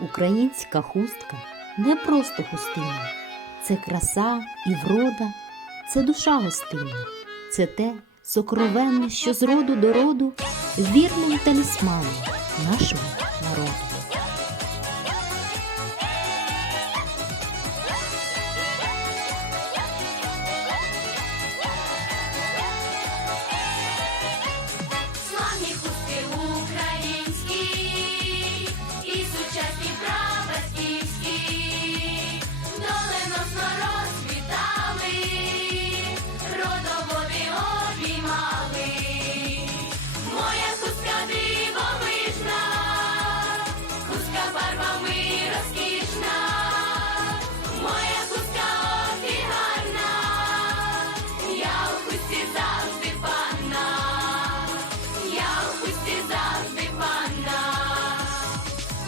Українська хустка не просто хустина, це краса і врода, це душа гостинна, це те сокровенне, що з роду до роду вірним талісманом нашого народу. Доленосно розквітали, родоводи обіймали. Моя куска дивовижна, куска барва